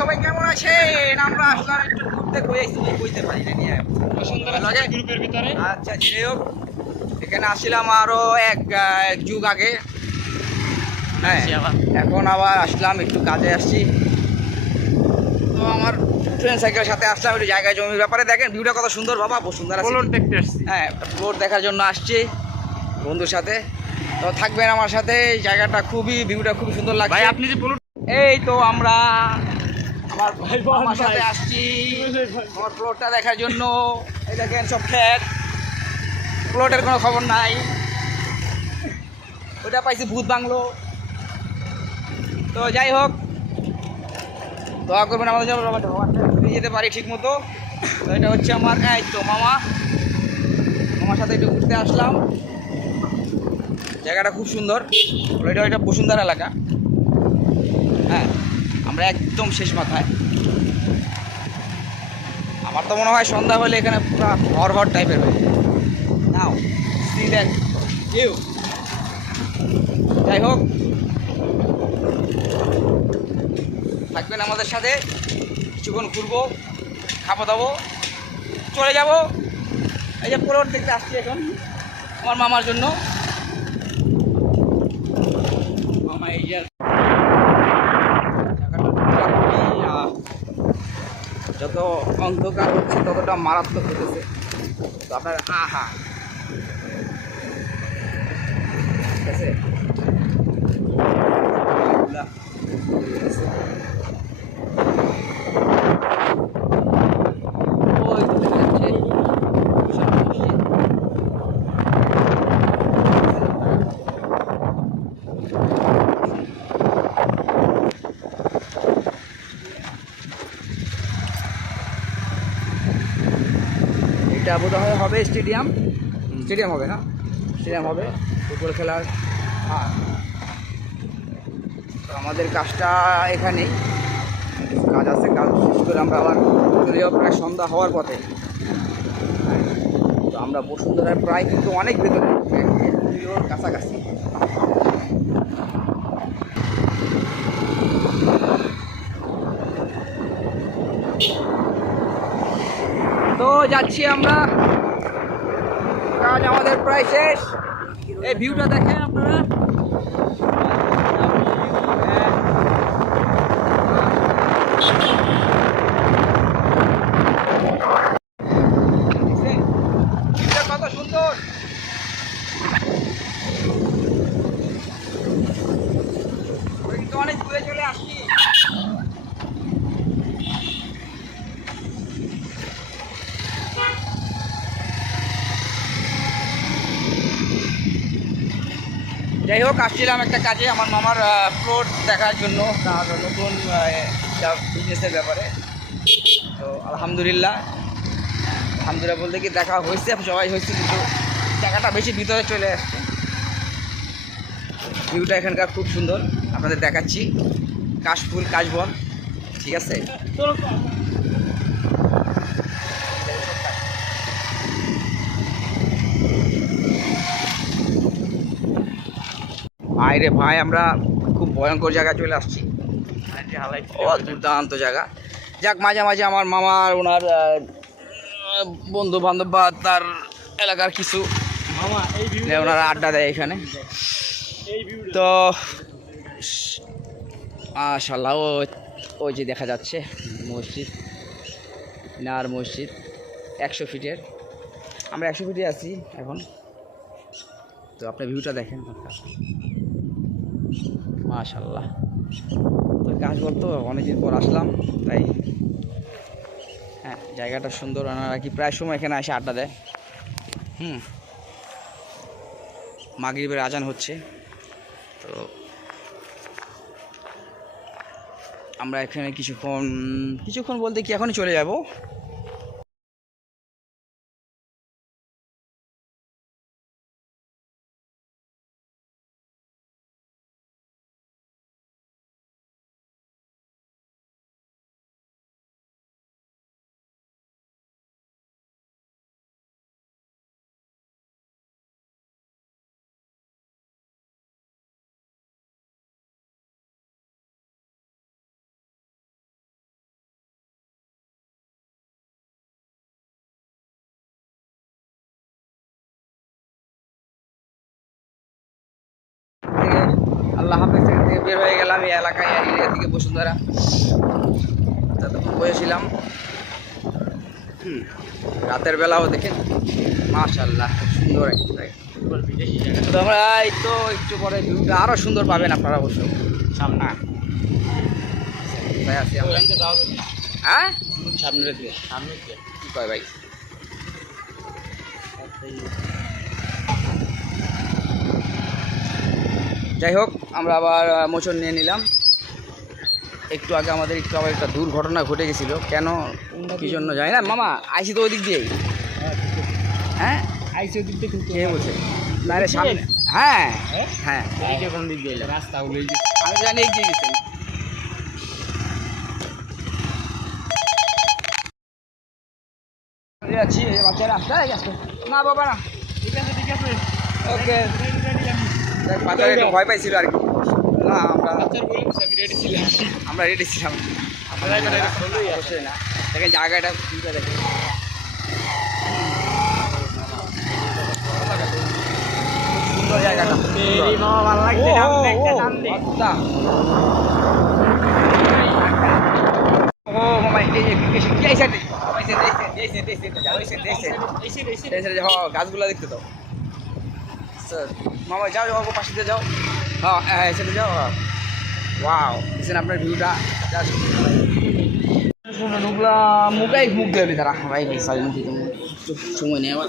সবাই কেমন আছেন? আমরা আসলাম একটু ঘুরতে কই আইছি কইতে পারি না নিয়ে। লাগে গ্রুপের ভিতরে। আচ্ছা যাই হোক। এখানে আসছিলাম আরও এক যুগ আগে। হ্যাঁ আসছি এখন আবার আসলাম একটু কাজে আসছি। তো আমার ট্রেন সাইকেলের সাথে আসলাম একটু জায়গায় জমির ব্যাপারে। দেখেন ভিউটা কত সুন্দর বাবা সুন্দর দেখতে আসছি। হ্যাঁ ফ্লোর দেখার জন্য আসছি বন্ধুর সাথে। তো থাকবেন আমার সাথে জায়গাটা খুবই ভিউটা খুবই সুন্দর ভাই লাগছে আপনি যে বলুন। এই তো আমরা আমার ভাই, আমার সাথে আসছি। আমার প্লটটা দেখার জন্য। এই দেখেন সব ফ্ল্যাট প্লটের কোনো খবর নাই। ওইটা পাইছি ভূত বাংলো। তো যাই হোক দোয়া করবেন আমাদের জন্য ভগবানটা ফিরে যেতে পারি ঠিক মতো তো এটা হচ্ছে আমার, এই তো মামা। মামার সাথে একটু ঘুরতে আসলাম। জায়গাটা খুব সুন্দর। এটা এটা বসুন্ধরা এলাকা। হ্যাঁ আমরা একদম শেষ মাথায়। আমার তো মনে হয় সন্ধ্যা হলে এখানে পুরো হর হর টাইপের হয়ে নাও দ্যাট ইউ যাই হোক। থাকবেন আমাদের সাথে। কিছুক্ষণ ঘুরবো, খাব দাবো, চলে যাব। এই যে পোলট দেখতে আসছি এখন, আমার মামার জন্য। মামা এই যে যত অন্ধকার হচ্ছে, ততটা মারাত্মক হতেছে তো আপনার আহা। ঠিক আছে এগুলা ঠিক আছে। ওই তো দেখা যাচ্ছে বিশাল মসজিদ। এটা বোধ হয় হবে স্টেডিয়াম। স্টেডিয়াম হবে না? স্টেডিয়াম হবে। ফুটবল খেলার হ্যাঁ আমাদের কাজটা এখানেই। কাজ আছে কাজ শেষ করে আমরা আবার প্রায় সন্ধ্যা হওয়ার পথে। তো আমরা বসুন্ধরার প্রায় কিন্তু অনেক ভেতরে। কাছাকাছি। তো যাচ্ছি আমরা। কাজ আমাদের প্রায় শেষ। এই ভিউটা দেখেন আপনারা। কত সুন্দর। কিন্তু অনেক দূরে চলে আসছি। যাই হোক, আসছিলাম একটা কাজে, আমার মামার প্লট দেখার জন্য তার নতুন বিজনেসের ব্যাপারে। তো, আলহামদুলিল্লাহ আলহামদুলিল্লাহ বলতে কি দেখা হয়েছে, সবাই হয়েছে, কিন্তু জায়গাটা বেশি ভিতরে চলে আসছে। ভিউটা এখানকার খুব সুন্দর, আপনাদের দেখাচ্ছি। কাশফুল, কাশবন, ঠিক আছে? ভাই রে ভাই, আমরা খুব ভয়ঙ্কর জায়গায় চলে আসছি। দুর্দান্ত জায়গা। যাক, মাঝে মাঝে আমার মামার ওনার বন্ধু বান্ধব বা তার এলাকার কিছু মামা ওনারা আড্ডা দেয় এখানে। তো মাশাল্লাহ ওই যে দেখা যাচ্ছে, মসজিদ। নার মসজিদ, একশো ফিটের। আমরা একশো ফিটে আছি এখন। তো আপনার ভিউটা দেখেন। মাশাল্লাহ তো কাজ বলতো অনেকদিন পর আসলাম, তাই হ্যাঁ জায়গাটা সুন্দর, ওনারা কি প্রায় সময় এখানে এসে আড্ডা দেয়? হুম। মাগরিবের আজান হচ্ছে, তো আমরা এখানে কিছুক্ষণ কিছুক্ষণ বলতে কি এখনই চলে যাব? এই এলাকায় এরিয়া থেকে বসুন্ধরা। ততক্ষণ বসেছিলাম রাতের বেলাও দেখেন মাশাল্লাহ সুন্দর একটা জায়গা। তো আমরা এই তো একটু পরে ভিউটা আরও সুন্দর পাবেন আপনারা অবশ্য। সামনে। কোথায় আছি আমরা? হ্যাঁ? সামনে সামনে কি কয় ভাই? যাই হোক আমরা আবার মোচন নিয়ে নিলাম। একটু আগে আমাদের একটু আবার একটা দুর্ঘটনা ঘটে গেছিল। কেন কি জন্য জানি না। মামা আইসি তো ওই দিক দিয়েই। হ্যাঁ আইসি দিক থেকে কে বলছে? না রে সামনে। হ্যাঁ। হ্যাঁ? হ্যাঁ। কোন দিক দিয়ে রাস্তা আমি জানি এগিয়ে যাচ্ছি বাচ্চারা না বাবা না। ঠিক আছে ঠিক আছে। ওকে বাচ্চারা একটু ভয় পাইছিল আর কি। না আমরা আমরা রেডি ছিলাম। ছিলাম। অবশ্যই না। দেখেন জায়গাটা দেখেন। সুন্দর জায়গাটা। ভালো লাগছে গাছগুলো দেখতে দাও। স্যার। মামা, যাও যাও পাশে দিয়ে যাও। হ্যাঁ হ্যাঁ সেটা যাও হ্যাঁ। ওয়াও দেখছেন আপনার ভিউটা। ঢুকলাম মুখে মুখ দেবে তারা। ভাই ভাই সাইলেন্ট সময় নেই আমার।